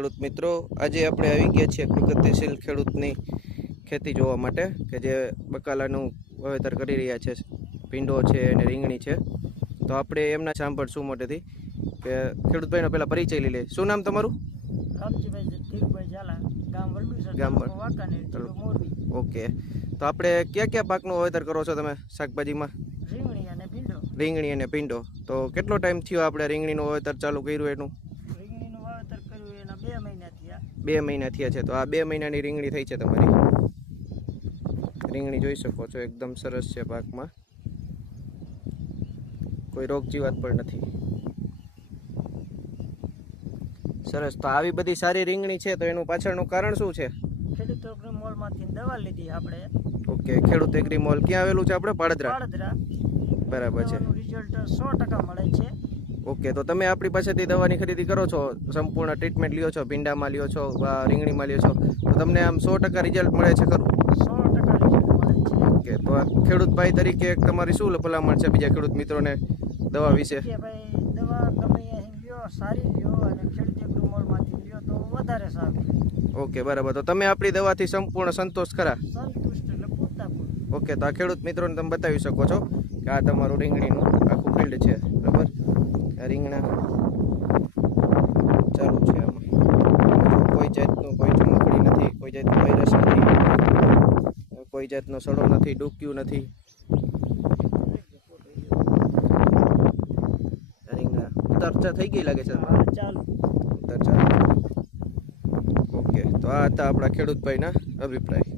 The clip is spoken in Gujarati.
ખેડૂત મિત્રો, આજે આપણે આવી ગયા છીએ પ્રગતિશીલ ખેડૂતની ખેતી જોવા માટે કે જે બકાલાનું વાવેતર કરી રહ્યા છે. ભીંડો છે અને રીંગણી છે. તો આપણે એમના સાંભળશું મોટેથી કે ખેડૂતભાઈનો પહેલાં પરિચય લઈ લે. શું નામ તમારું? રામજીભાઈ ધીરુભાઈ ઝાલા, ગામ વલભીસર, ગામ વાંકાનેર, જિલ્લો મોરબી. ઓકે, તો આપણે કયા પાકનું વાવેતર કરો છો તમે શાકભાજીમાં? રીંગણી અને ભીંડો. રીંગણી અને ભીંડો. તો કેટલો ટાઈમ થયો આપણે રીંગણીનું વાવેતર ચાલુ કર્યું એનું? રીંગણીનું વાવેતર કર્યું એના 2 મહિના થયા. 2 મહિના થયા છે. તો આ 2 મહિનાની રીંગણી થઈ છે તમારી. રીંગણી જોઈ શકો છો, એકદમ સરસ છે. પાકમાં કોઈ રોગ જીવાત પણ નથી. સરસ. તો આવી બધી સારી રીંગણી છે તો એનું પાછળનું કારણ શું છે? ખેડૂત એગ્રી મોલમાંથી દવા લીધી આપણે. ઓકે, ખેડૂત એગ્રી મોલ ક્યાં આવેલું છે આપણે? પાળદરા. બરાબર છે. રિઝલ્ટ 100% મળે છે. ઓકે, તો તમે આપણી પાસેથી દવાની ખરીદી કરો છો, સંપૂર્ણ ટ્રીટમેન્ટ લ્યો છો, ભીંડામાં લ્યો છો, રીંગણીમાં લ્યો છો, તો તમને આમ 100% રિઝલ્ટ મળે છે ખરું? 100% રિઝલ્ટ મળે છે. ઓકે, તો આ ખેડૂત ભાઈ તરીકે તમારી શું ભલામણ છે બીજા ખેડૂત મિત્રોને દવા વિશે? કે ભાઈ દવા ગમે અહીં લ્યો, સારી લ્યો અને ખેડૂત એગ્રી મોલમાંથી લ્યો તો વધારે સારું. ઓકે, બરાબર. તો તમે આપણી દવાથી સંપૂર્ણ સંતોષ ખરા? સંતુષ્ટ એટલે પૂરતા. ઓકે, તો આ ખેડૂત મિત્રોને તમે બતાવી શકો છો કે આ તમારું રીંગણીનું આખું ફિલ્ડ છે. બરાબર, આ રીંગણા ચાલુ છે. આમાં કોઈ જાતનું કોઈ ચમકડી નથી, કોઈ જાતનું વાયરસ નથી, કોઈ જાતનો સડો નથી, ડૂક્યું નથી. રીંગણા ઉતારચા થઈ ગઈ લાગે છે. ચાલુ ઉતારચા. ઓકે, તો આ હતા આપણા ખેડૂતભાઈના અભિપ્રાય.